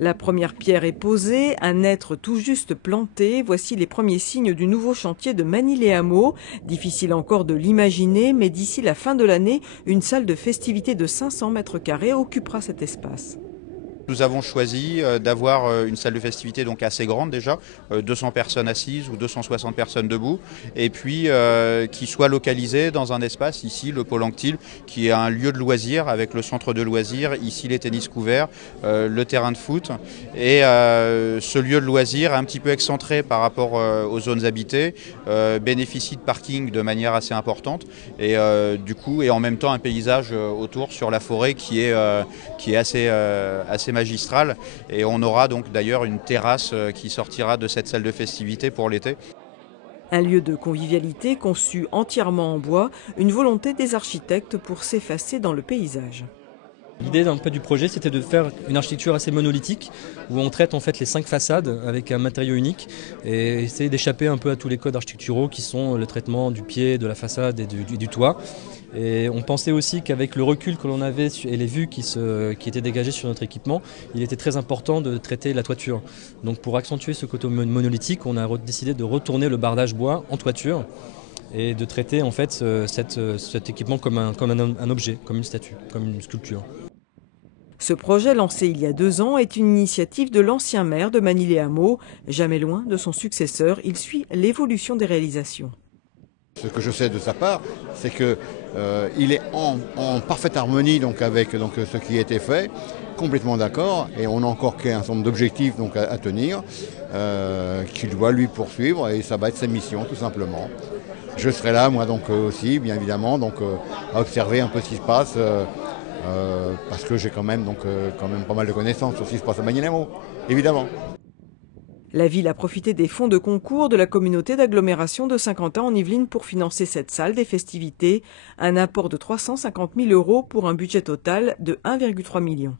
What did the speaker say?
La première pierre est posée, un être tout juste planté. Voici les premiers signes du nouveau chantier de Manille-les-Hameaux. Difficile encore de l'imaginer, mais d'ici la fin de l'année, une salle de festivités de 500 mètres carrés occupera cet espace. Nous avons choisi d'avoir une salle de festivité donc assez grande déjà, 200 personnes assises ou 260 personnes debout, et puis qui soit localisée dans un espace, ici le Pôle Anctil, qui est un lieu de loisirs avec le centre de loisirs, ici les tennis couverts, le terrain de foot. Et ce lieu de loisirs, un petit peu excentré par rapport aux zones habitées, bénéficie de parking de manière assez importante, et du coup, et en même temps un paysage autour sur la forêt qui est assez magistrale, et on aura donc d'ailleurs une terrasse qui sortira de cette salle de festivité pour l'été. Un lieu de convivialité conçu entièrement en bois, une volonté des architectes pour s'effacer dans le paysage. L'idée un peu du projet, c'était de faire une architecture assez monolithique où on traite en fait les 5 façades avec un matériau unique et essayer d'échapper un peu à tous les codes architecturaux qui sont le traitement du pied, de la façade et du toit. Et on pensait aussi qu'avec le recul que l'on avait et les vues qui étaient dégagées sur notre équipement, il était très important de traiter la toiture. Donc pour accentuer ce côté monolithique, on a décidé de retourner le bardage bois en toiture et de traiter en fait cet équipement comme un objet, comme une statue, comme une sculpture. Ce projet, lancé il y a 2 ans, est une initiative de l'ancien maire de Manille-les-Hameaux. Jamais loin de son successeur, il suit l'évolution des réalisations. Ce que je sais de sa part, c'est qu'il est en parfaite harmonie donc, avec ce qui a été fait, complètement d'accord, et on a encore qu'un certain nombre d'objectifs à tenir, qu'il doit lui poursuivre, et ça va être sa mission tout simplement. Je serai là, moi aussi, bien évidemment, à observer un peu ce qui se passe, parce que j'ai quand même pas mal de connaissances sur ce qui se passe à Manille-les-Hameaux, évidemment. La ville a profité des fonds de concours de la communauté d'agglomération de Saint-Quentin en Yvelines pour financer cette salle des festivités, un apport de 350 000 € pour un budget total de 1,3 million.